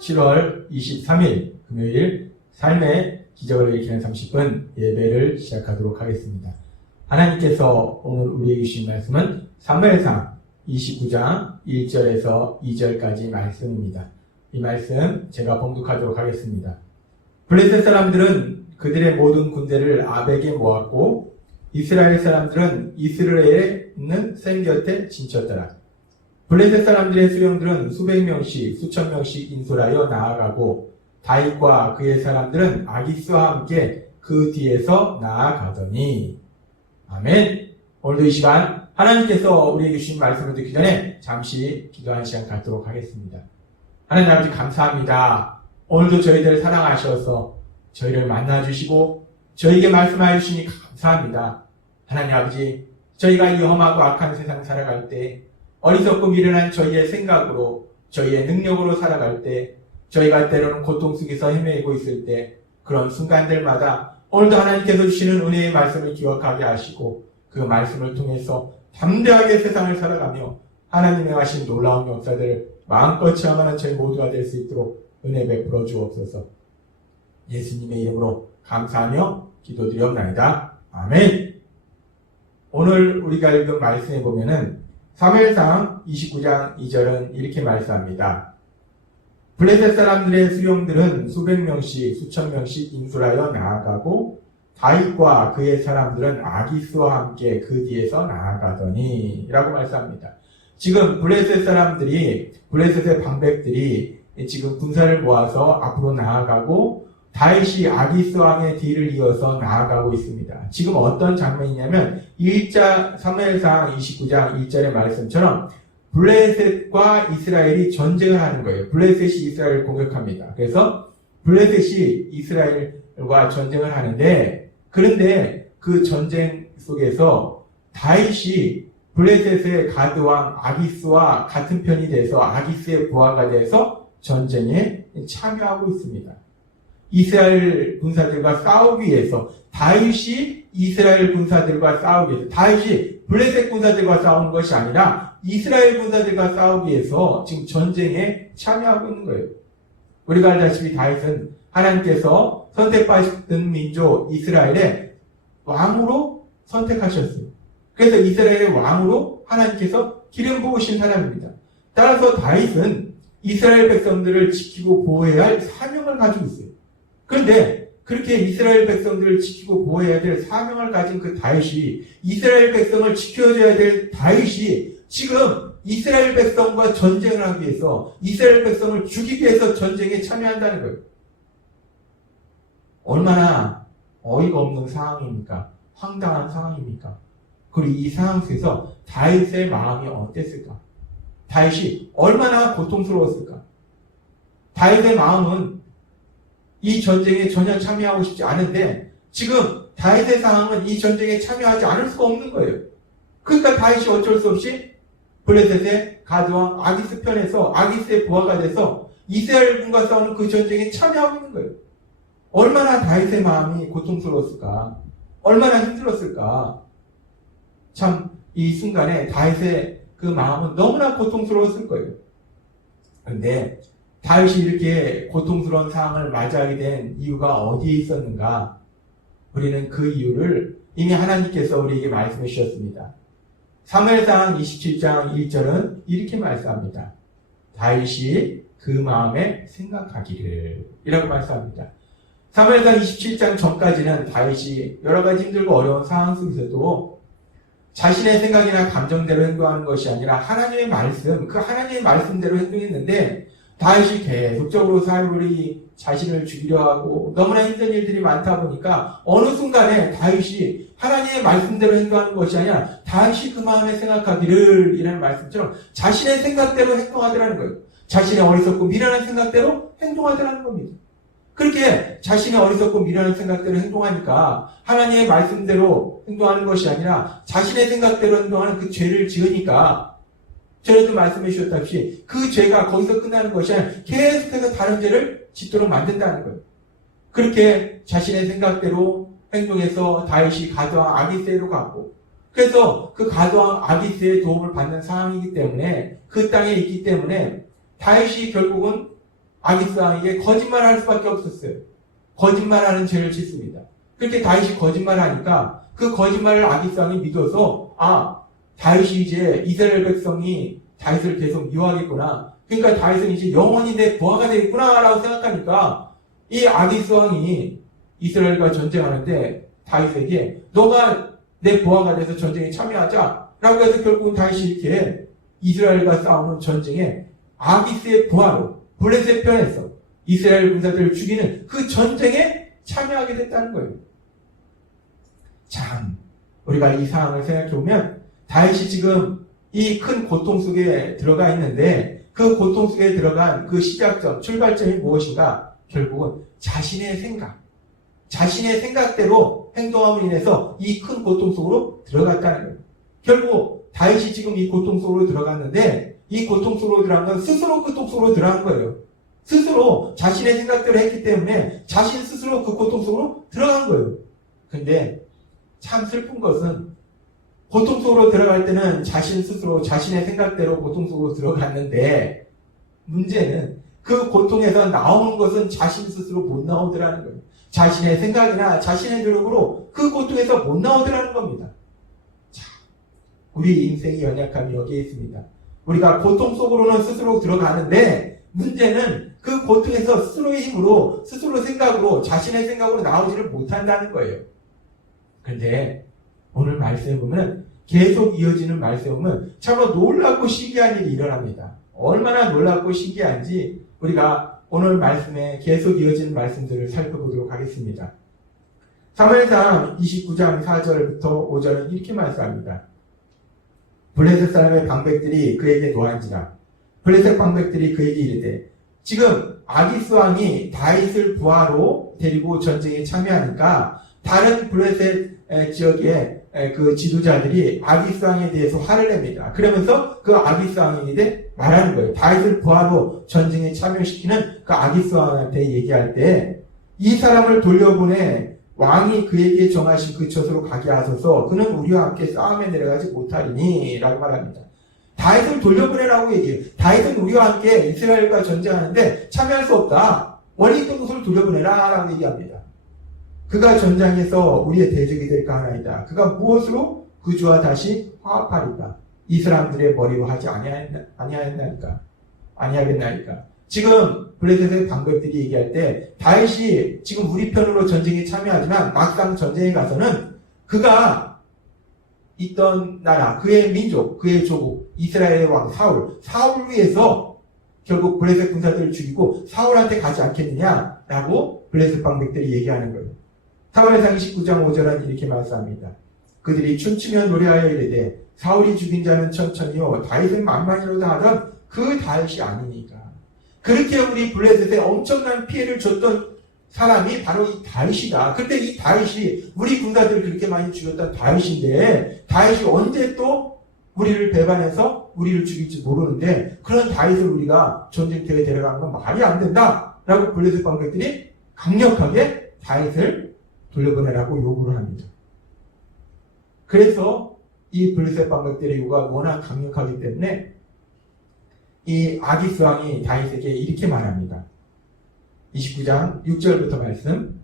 7월 23일 금요일 삶의 기적을 일으키는 30분 예배를 시작하도록 하겠습니다. 하나님께서 오늘 우리에게 주신 말씀은 사무엘상 29장 1절에서 2절까지 말씀입니다. 이 말씀 제가 봉독하도록 하겠습니다. 블레셋 사람들은 그들의 모든 군대를 아벡에 모았고 이스라엘 사람들은 이스라엘에 있는 센 곁에 진쳤더라. 블레셋 사람들의 수령들은 수백 명씩 수천 명씩 인솔하여 나아가고 다윗과 그의 사람들은 아기스와 함께 그 뒤에서 나아가더니. 아멘. 오늘도 이 시간 하나님께서 우리에게 주신 말씀을 듣기 전에 잠시 기도하는 시간 갖도록 하겠습니다. 하나님 아버지 감사합니다. 오늘도 저희들 사랑하셔서 저희를 만나주시고 저희에게 말씀하여 주시니 감사합니다. 하나님 아버지, 저희가 이 험하고 악한 세상 살아갈 때 어리석고 미련한 저희의 생각으로 저희의 능력으로 살아갈 때 저희가 때로는 고통 속에서 헤매고 있을 때 그런 순간들마다 오늘도 하나님께서 주시는 은혜의 말씀을 기억하게 하시고 그 말씀을 통해서 담대하게 세상을 살아가며 하나님의 하신 놀라운 역사들을 마음껏 체험하는 저희 모두가 될 수 있도록 은혜 베풀어 주옵소서. 예수님의 이름으로 감사하며 기도드리옵나이다. 아멘. 오늘 우리가 읽은 말씀에 보면은 사무엘상 29장 2절은 이렇게 말씀합니다. 블레셋 사람들의 수령들은 수백 명씩 수천 명씩 인솔하여 나아가고 다윗과 그의 사람들은 아기스와 함께 그 뒤에서 나아가더니 라고 말씀합니다. 지금 블레셋 사람들이, 블레셋의 방백들이 지금 군사를 모아서 앞으로 나아가고 다윗이 아기스 왕의 뒤를 이어서 나아가고 있습니다. 지금 어떤 장면이냐면 1자 사무엘상 29장 1절의 말씀처럼 블레셋과 이스라엘이 전쟁을 하는 거예요. 블레셋이 이스라엘을 공격합니다. 그래서 블레셋이 이스라엘과 전쟁을 하는데, 그런데 그 전쟁 속에서 다윗이 블레셋의 가드왕 아기스와 같은 편이 돼서 아기스의 부하가 돼서 전쟁에 참여하고 있습니다. 이스라엘 군사들과 싸우기 위해서, 다윗이 이스라엘 군사들과 싸우기 위해서, 다윗이 블레셋 군사들과 싸우는 것이 아니라 이스라엘 군사들과 싸우기 위해서 지금 전쟁에 참여하고 있는 거예요. 우리가 알다시피 다윗은 하나님께서 선택받은 민족 이스라엘의 왕으로 선택하셨어요. 그래서 이스라엘의 왕으로 하나님께서 기름 부으신 사람입니다. 따라서 다윗은 이스라엘 백성들을 지키고 보호해야 할 사명을 가지고 있어요. 그런데 그렇게 이스라엘 백성들을 지키고 보호해야 될 사명을 가진 그 다윗이, 이스라엘 백성을 지켜줘야 될 다윗이 지금 이스라엘 백성과 전쟁을 하기 위해서, 이스라엘 백성을 죽이기 위해서 전쟁에 참여한다는 거예요. 얼마나 어이가 없는 상황입니까? 황당한 상황입니까? 그리고 이 상황 속에서 다윗의 마음이 어땠을까? 다윗이 얼마나 고통스러웠을까? 다윗의 마음은 이 전쟁에 전혀 참여하고 싶지 않은데 지금 다윗의 상황은 이 전쟁에 참여하지 않을 수가 없는 거예요. 그러니까 다윗이 어쩔 수 없이 블레셋의 가드왕 아기스 편에서 아기스의 부하가 돼서 이스라엘군과 싸우는 그 전쟁에 참여하고 있는 거예요. 얼마나 다윗의 마음이 고통스러웠을까? 얼마나 힘들었을까? 참 이 순간에 다윗의 그 마음은 너무나 고통스러웠을 거예요. 그런데 다윗이 이렇게 고통스러운 상황을 맞이하게 된 이유가 어디에 있었는가? 우리는 그 이유를 이미 하나님께서 우리에게 말씀해 주셨습니다. 사무엘상 27장 1절은 이렇게 말씀합니다. 다윗이 그 마음에 생각하기를 이라고 말씀합니다. 사무엘상 27장 전까지는 다윗이 여러 가지 힘들고 어려운 상황 속에서도 자신의 생각이나 감정대로 행동하는 것이 아니라 하나님의 말씀, 그 하나님의 말씀대로 행동했는데 다윗이 계속적으로 사울이 자신을 죽이려 하고 너무나 힘든 일들이 많다 보니까 어느 순간에 다윗이 하나님의 말씀대로 행동하는 것이 아니라 다윗이 그 마음에 생각하기를 이라는 말씀처럼 자신의 생각대로 행동하더라는 거예요. 자신의 어리석고 미련한 생각대로 행동하더라는 겁니다. 그렇게 자신의 어리석고 미련한 생각대로 행동하니까 하나님의 말씀대로 행동하는 것이 아니라 자신의 생각대로 행동하는 그 죄를 지으니까 전에도 말씀해 주셨다시피 그 죄가 거기서 끝나는 것이 아니라 계속해서 다른 죄를 짓도록 만든다는 거예요. 그렇게 자신의 생각대로 행동해서 다윗이 가드왕 아기스로 갔고, 그래서 그 가드왕 아기스의 도움을 받는 상황이기 때문에, 그 땅에 있기 때문에 다윗이 결국은 아기스 왕에게 거짓말할 수밖에 없었어요. 거짓말하는 죄를 짓습니다. 그렇게 다윗이 거짓말하니까 그 거짓말을 아기스 왕이 믿어서 다윗이 이제 이스라엘 백성이 다윗을 계속 미워하겠구나. 그러니까 다윗은 이제 영원히 내 부하가 되겠구나라고 생각하니까 이 아기스 왕이 이스라엘과 전쟁하는데 다윗에게 너가 내 부하가 돼서 전쟁에 참여하자라고 해서 결국은 다윗이 이렇게 이스라엘과 싸우는 전쟁에 아기스의 부하로 블레셋 편에서 이스라엘 군사들을 죽이는 그 전쟁에 참여하게 됐다는 거예요. 참, 우리가 이 상황을 생각해보면 다윗이 지금 이 큰 고통 속에 들어가 있는데 그 고통 속에 들어간 그 시작점, 출발점이 무엇인가? 결국은 자신의 생각대로 행동함으로 인해서 이 큰 고통 속으로 들어갔다는 거예요. 결국 다윗이 지금 이 고통 속으로 들어갔는데 이 고통 속으로 들어간 건 스스로 그 고통 속으로 들어간 거예요. 스스로 자신의 생각대로 했기 때문에 자신 스스로 그 고통 속으로 들어간 거예요. 근데 참 슬픈 것은 고통 속으로 들어갈 때는 자신 스스로 자신의 생각대로 고통 속으로 들어갔는데 문제는 그 고통에서 나오는 것은 자신 스스로 못 나오더라는 거예요. 자신의 생각이나 자신의 노력으로 그 고통에서 못 나오더라는 겁니다. 자, 우리 인생의 연약함이 여기에 있습니다. 우리가 고통 속으로는 스스로 들어가는데 문제는 그 고통에서 스스로의 힘으로, 스스로 생각으로, 자신의 생각으로 나오지를 못한다는 거예요. 그런데 오늘 말씀에 보면 계속 이어지는 말씀에 보면 참으로 놀랍고 신기한 일이 일어납니다. 얼마나 놀랍고 신기한지 우리가 오늘 말씀에 계속 이어지는 말씀들을 살펴보도록 하겠습니다. 사무엘상 29장 4절부터 5절은 이렇게 말씀합니다. 블레셋 사람의 방백들이 그에게 노한지라. 블레셋 방백들이 그에게 이르되 지금 아기스 왕이 다윗을 부하로 데리고 전쟁에 참여하니까 다른 블레셋 지역의 그 지도자들이 아기스 왕에 대해서 화를 냅니다. 그러면서 그 아기스 왕에게 말하는 거예요. 다윗을 부하로 전쟁에 참여시키는 그 아기스 왕한테 얘기할 때 이 사람을 돌려보내 왕이 그에게 정하신 그 처소로 가게 하소서 그는 우리와 함께 싸움에 내려가지 못하리니 라고 말합니다. 다윗을 돌려보내라고 얘기해요. 다윗은 우리와 함께 이스라엘과 전쟁하는데 참여할 수 없다. 원래 있던 곳으로 돌려보내라 라고 얘기합니다. 그가 전장에서 우리의 대적이 될까 하나이다. 그가 무엇으로 그 주와 다시 화합하리까? 이 사람들의 머리로 하지 아니하겠나이까? 지금 블레셋의 방백들이 얘기할 때 다윗이 지금 우리 편으로 전쟁에 참여하지만 막상 전쟁에 가서는 그가 있던 나라, 그의 민족, 그의 조국, 이스라엘의 왕 사울을 위해서 결국 블레셋 군사들을 죽이고 사울한테 가지 않겠느냐라고 블레셋 방백들이 얘기하는 거예요. 사무엘상 29장 5절은 이렇게 말씀합니다. 그들이 춤추며 노래하여 이르되 사울이 죽인 자는 천천히요 다윗은 만만이로다 하던 그 다윗이 아니니까. 그렇게 우리 블레셋에 엄청난 피해를 줬던 사람이 바로 이 다윗이다. 근데 이 다윗이 우리 군사들을 그렇게 많이 죽였던 다윗인데 다윗이 언제 또 우리를 배반해서 우리를 죽일지 모르는데 그런 다윗을 우리가 전쟁터에 데려가는 건 말이 안 된다 라고 블레셋 방백들이 강력하게 다윗을 돌려보내라고 요구를 합니다. 그래서 이 블레셋 방백들의 요구가 워낙 강력하기 때문에 이 아기스 왕이 다윗에게 이렇게 말합니다. 29장 6절부터 말씀.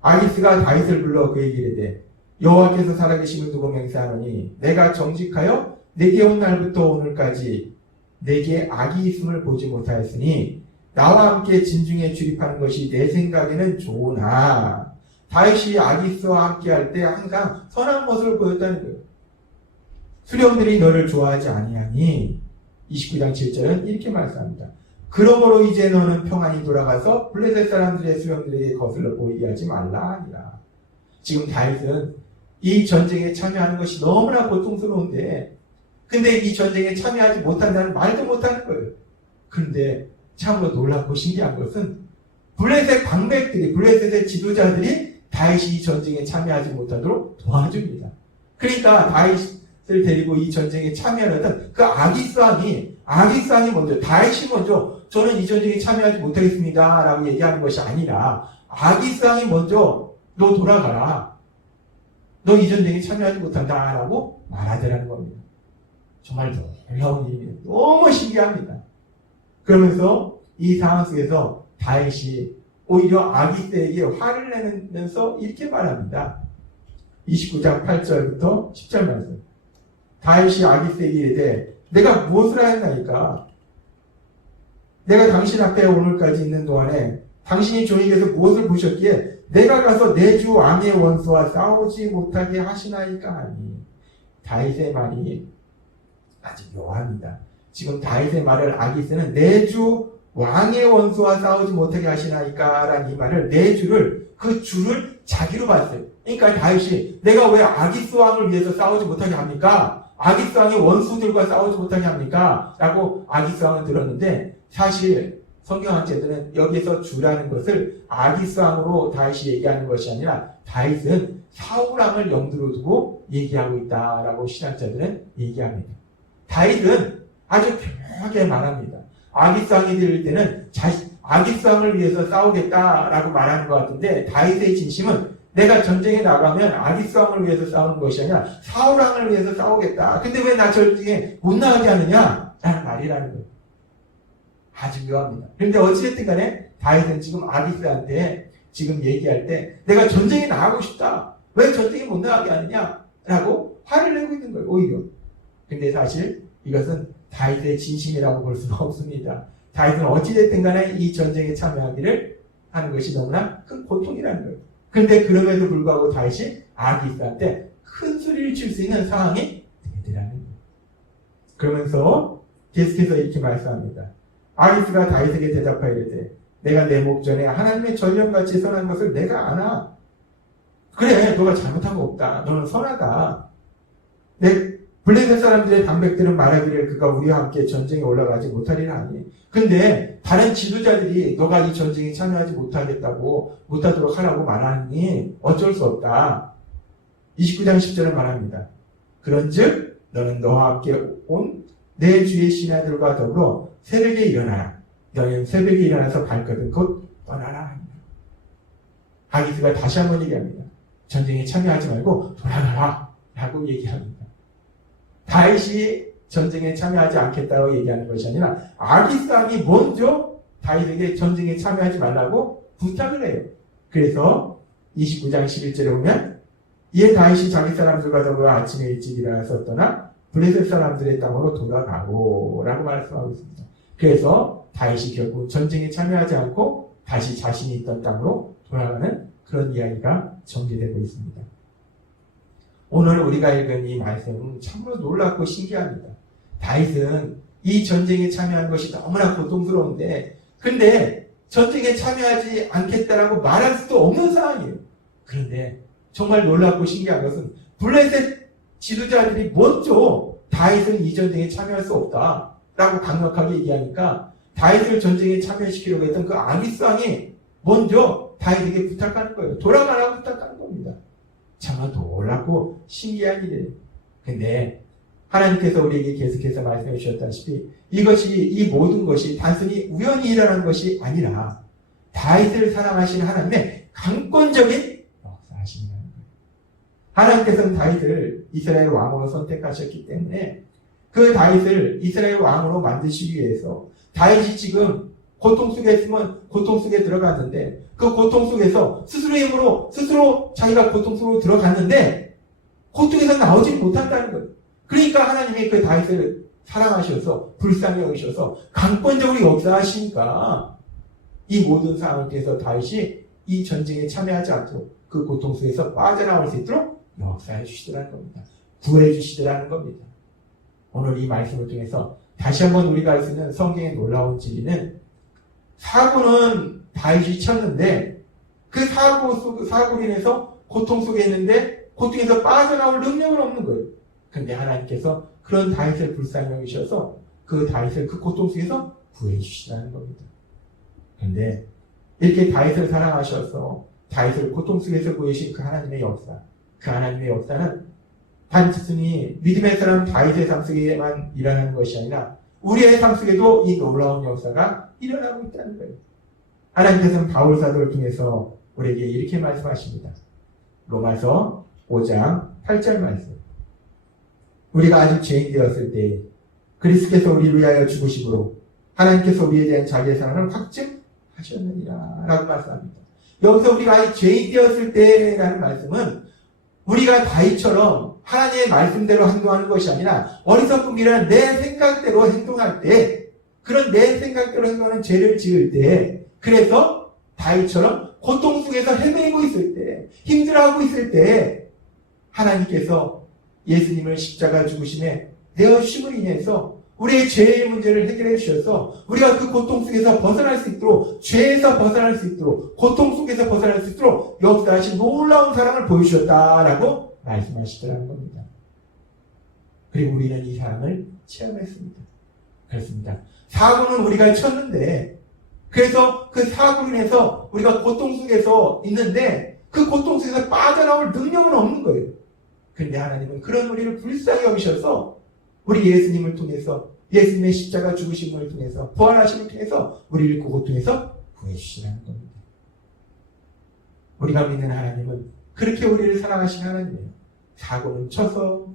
아기스가 다윗을 불러 그에게 이르되 여호와께서 살아계심을 두고 맹세하노니 내가 정직하여 내게 온 날부터 오늘까지 내게 악이 있음을 보지 못하였으니 나와 함께 진중에 출입하는 것이 내 생각에는 좋으나 다윗이 아기스와 함께 할 때 항상 선한 모습을 보였다는 거예요. 수령들이 너를 좋아하지 아니하니 29장 7절은 이렇게 말씀합니다. 그러므로 이제 너는 평안히 돌아가서 블레셋 사람들의 수령들에게 거슬러 보이게 하지 말라 하니라. 지금 다윗은 이 전쟁에 참여하는 것이 너무나 고통스러운데 근데 이 전쟁에 참여하지 못한다는 말도 못하는 거예요. 그런데 참으로 놀랍고 신기한 것은 블레셋 방백들이 블레셋의 지도자들이 다윗이 이 전쟁에 참여하지 못하도록 도와줍니다. 그러니까 다윗을 데리고 이 전쟁에 참여하려던 그 아기스 왕이 먼저 다윗이 먼저 저는 이 전쟁에 참여하지 못하겠습니다 라고 얘기하는 것이 아니라 아기스 왕이 먼저 너 돌아가라. 너 이 전쟁에 참여하지 못한다 라고 말하더라는 겁니다. 정말 놀라운 일입니다. 너무 신기합니다. 그러면서 이 상황 속에서 다윗이 오히려 아기스에게 화를 내면서 이렇게 말합니다. 29장 8절부터 10절 말씀. 다윗이 아기스에게 이르되 내가 무엇을 하였나이까? 내가 당신 앞에 오늘까지 있는 동안에 당신이 종에게서 무엇을 보셨기에 내가 가서 내 주 왕의 원수와 싸우지 못하게 하시나이까 하니. 다윗의 말이 아주 묘합니다. 지금 다윗의 말을 아기스는 내 주 왕의 원수와 싸우지 못하게 하시나이까 라는 이 말을 내 주를 그 주를 자기로 봤어요. 그러니까 다윗이 내가 왜 아기스 왕을 위해서 싸우지 못하게 합니까? 아기스 왕의 원수들과 싸우지 못하게 합니까? 라고 아기스 왕은 들었는데 사실 성경학자들은 여기서 주라는 것을 아기스 왕으로 다윗이 얘기하는 것이 아니라 다윗은 사울 왕을 염두로 두고 얘기하고 있다라고 신학자들은 얘기합니다. 다윗은 아주 편하게 말합니다. 아기스 왕이 들을 때는 아기스 왕을 위해서 싸우겠다라고 말하는 것 같은데 다윗의 진심은 내가 전쟁에 나가면 아기스 왕을 위해서 싸우는 것이 아니라 사울 왕을 위해서 싸우겠다. 근데 왜 나 전쟁에 못 나가게 하느냐? 라는 말이라는 거예요. 아주 묘합니다. 그런데 어찌됐든 간에 다윗은 지금 아기스한테 지금 얘기할 때 내가 전쟁에 나가고 싶다. 왜 전쟁에 못 나가게 하느냐? 라고 화를 내고 있는 거예요. 오히려. 근데 사실 이것은 다윗의 진심이라고 볼 수가 없습니다. 다윗은 어찌됐든 간에 이 전쟁에 참여하기를 하는 것이 너무나 큰 고통이라는 거예요. 근데 그럼에도 불구하고 다윗이 아기스한테 큰 소리를 칠 수 있는 상황이 되더라는 거예요. 그러면서 계속해서 이렇게 말씀합니다. 아기스가 다윗에게 대답하이르되 내가 내 목전에 하나님의 전령같이 선한 것을 내가 아나. 그래, 너가 잘못한 거 없다. 너는 선하다. 블레셋 사람들의 방백들은 말하기를 그가 우리와 함께 전쟁에 올라가지 못하리라 하니. 근데 다른 지도자들이 너가 이 전쟁에 참여하지 못하도록 하라고 말하니 어쩔 수 없다. 29장 10절을 말합니다. 그런즉 너는 너와 함께 온 내 주의 신하들과 더불어 새벽에 일어나라. 너는 새벽에 일어나서 발걸음 곧 떠나라. 아기스가 다시 한번 얘기합니다. 전쟁에 참여하지 말고 돌아가라 라고 얘기합니다. 다윗이 전쟁에 참여하지 않겠다고 얘기하는 것이 아니라 아기스 왕이 먼저 다윗에게 전쟁에 참여하지 말라고 부탁을 해요. 그래서 29장 11절에 보면 이에 다윗이 자기 사람들과 더불어 아침에 일찍 일어나서 떠나 블레셋 사람들의 땅으로 돌아가고 라고 말씀하고 있습니다. 그래서 다윗이 결국 전쟁에 참여하지 않고 다시 자신이 있던 땅으로 돌아가는 그런 이야기가 전개되고 있습니다. 오늘 우리가 읽은 이 말씀은 참으로 놀랍고 신기합니다. 다윗은 이 전쟁에 참여한 것이 너무나 고통스러운데 근데 전쟁에 참여하지 않겠다라고 말할 수도 없는 상황이에요. 그런데 정말 놀랍고 신기한 것은 블레셋 지도자들이 먼저 다윗은 이 전쟁에 참여할 수 없다라고 강력하게 얘기하니까 다윗을 전쟁에 참여시키려고 했던 그 아기스 왕이 먼저 다윗에게 부탁하는 거예요. 돌아가라고 부탁하는 겁니다. 정말 놀랍고 신기한 일이에요. 근데 하나님께서 우리에게 계속해서 말씀해 주셨다시피 이 모든 것이 단순히 우연히 일어난 것이 아니라 다윗을 사랑하시는 하나님의 강권적인 역사하십니다. 하나님께서는 다윗을 이스라엘 왕으로 선택하셨기 때문에 그 다윗을 이스라엘 왕으로 만드시기 위해서 다윗이 지금 고통 속에 있으면 고통 속에 들어갔는데 그 고통 속에서 스스로의 힘으로 스스로 자기가 고통 속으로 들어갔는데 고통에서 나오지 못한다는 거예요. 그러니까 하나님이 그 다윗을 사랑하셔서 불쌍히 여기셔서 강권적으로 역사하시니까 이 모든 상황을 통해서 다윗이 이 전쟁에 참여하지 않도록 그 고통 속에서 빠져나올 수 있도록 역사해 주시더라는 겁니다. 구해 주시더라는 겁니다. 오늘 이 말씀을 통해서 다시 한번 우리가 알 수 있는 성경의 놀라운 진리는 사고는 다윗이 쳤는데 그 사고로 인해서 고통 속에 있는데 고통에서 빠져나올 능력은 없는 거예요. 그런데 하나님께서 그런 다윗을 불쌍히 여기셔서 그 다윗을 그 고통 속에서 구해 주시라는 겁니다. 그런데 이렇게 다윗을 사랑하셔서 다윗을 고통 속에서 구해주신 그 하나님의 역사, 그 하나님의 역사는 단순히 믿음의 사람 다윗의 삶 속에만 일어나는 것이 아니라 우리의 삶 속에도 이 놀라운 역사가 일어나고 있다는 거예요. 하나님께서는 바울 사도를 통해서 우리에게 이렇게 말씀하십니다. 로마서 5장 8절 말씀. 우리가 아직 죄인 되었을 때 그리스도께서 우리를 위하여 죽으심으로 하나님께서 우리에 대한 자기의 사랑을 확증하셨느니라 라고 말씀합니다. 여기서 우리가 죄인 되었을 때라는 말씀은 우리가 다윗처럼 하나님의 말씀대로 행동하는 것이 아니라 어리석은 길은 내 생각대로 행동할 때, 그런 내 생각대로 행동하는 죄를 지을 때, 그래서 다윗처럼 고통 속에서 헤매고 있을 때, 힘들어하고 있을 때 하나님께서 예수님을 십자가 죽으심에 내어주심을 인해서 우리의 죄의 문제를 해결해 주셔서 우리가 그 고통 속에서 벗어날 수 있도록, 죄에서 벗어날 수 있도록, 고통 속에서 벗어날 수 있도록 역사하신 놀라운 사랑을 보여주셨다라고 말씀하시더라는 겁니다. 그리고 우리는 이 사랑을 체험했습니다. 그렇습니다. 사고는 우리가 쳤는데, 그래서 그 사고로 인해서 우리가 고통 속에서 있는데 그 고통 속에서 빠져나올 능력은 없는 거예요. 그런데 하나님은 그런 우리를 불쌍히 여기셔서 우리 예수님을 통해서, 예수님의 십자가 죽으심을 통해서, 부활하심을 통해서 우리를 그 고통에서 구해주시라는 겁니다. 우리가 믿는 하나님은 그렇게 우리를 사랑하시는 하나님이에요. 사고는 쳐서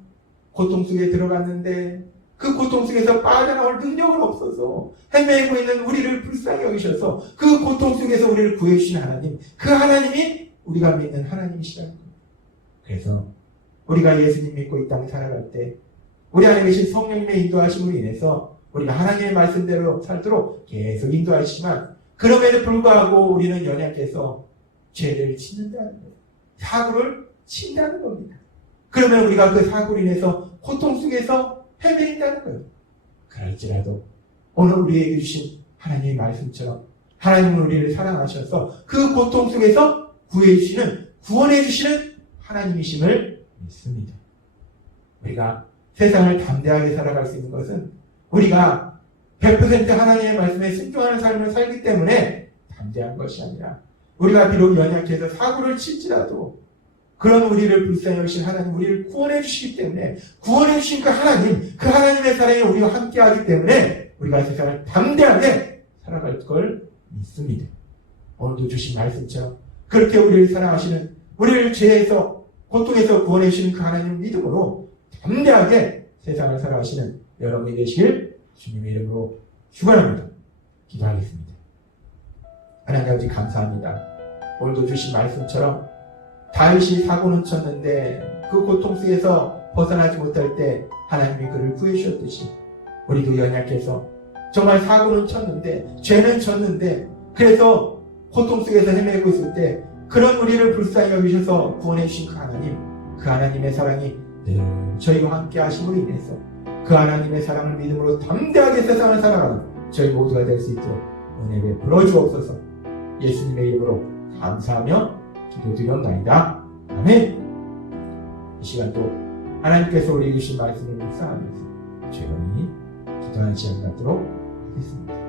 고통 속에 들어갔는데 그 고통 속에서 빠져나올 능력은 없어서 헤매고 있는 우리를 불쌍히 여기셔서 그 고통 속에서 우리를 구해주신 하나님, 그 하나님이 우리가 믿는 하나님이시라는 겁니다. 그래서 우리가 예수님 믿고 이 땅에 살아갈 때 우리 안에 계신 성령님의 인도하심으로 인해서 우리가 하나님의 말씀대로 살도록 계속 인도하시지만, 그럼에도 불구하고 우리는 연약해서 죄를 짓는다는 거예요. 사고를 친다는 겁니다. 그러면 우리가 그 사고로 인해서 고통 속에서 헤매인다는 거예요. 그럴지라도 오늘 우리에게 주신 하나님의 말씀처럼 하나님은 우리를 사랑하셔서 그 고통 속에서 구해주시는, 구원해주시는 하나님이심을 믿습니다. 우리가 세상을 담대하게 살아갈 수 있는 것은 우리가 100% 하나님의 말씀에 순종하는 삶을 살기 때문에 담대한 것이 아니라, 우리가 비록 연약해서 사고를 칠지라도 그런 우리를 불쌍히 여기신 하나님, 우리를 구원해 주시기 때문에, 구원해 주신 그 하나님, 그 하나님의 사랑이 우리와 함께하기 때문에 우리가 세상을 담대하게 살아갈 걸 믿습니다. 오늘도 주신 말씀처럼 그렇게 우리를 사랑하시는, 우리를 죄에서, 고통에서 구원해 주시는 그 하나님을 믿음으로 담대하게 세상을 살아가시는 여러분이 되시길 주님의 이름으로 축원합니다. 기도하겠습니다. 하나님 아버지 감사합니다. 오늘도 주신 말씀처럼 다윗이 사고는 쳤는데 그 고통 속에서 벗어나지 못할 때 하나님이 그를 구해주셨듯이 우리도 연약해서 정말 사고는 쳤는데, 죄는 쳤는데, 그래서 고통 속에서 헤매고 있을 때 그런 우리를 불쌍히 여기셔서 구원해 주신 그 하나님, 그 하나님의 사랑이 늘 저희와 함께 하심으로 인해서 그 하나님의 사랑을 믿음으로 담대하게 세상을 살아가는 저희 모두가 될 수 있도록 은혜 베풀어 주옵소서. 예수님의 이름으로 감사하며 기도드렸나이다. 아멘. 이 시간도 하나님께서 우리에게 주신 말씀을 묵상하면서 조용히 기도하는 시간 갖도록 하겠습니다.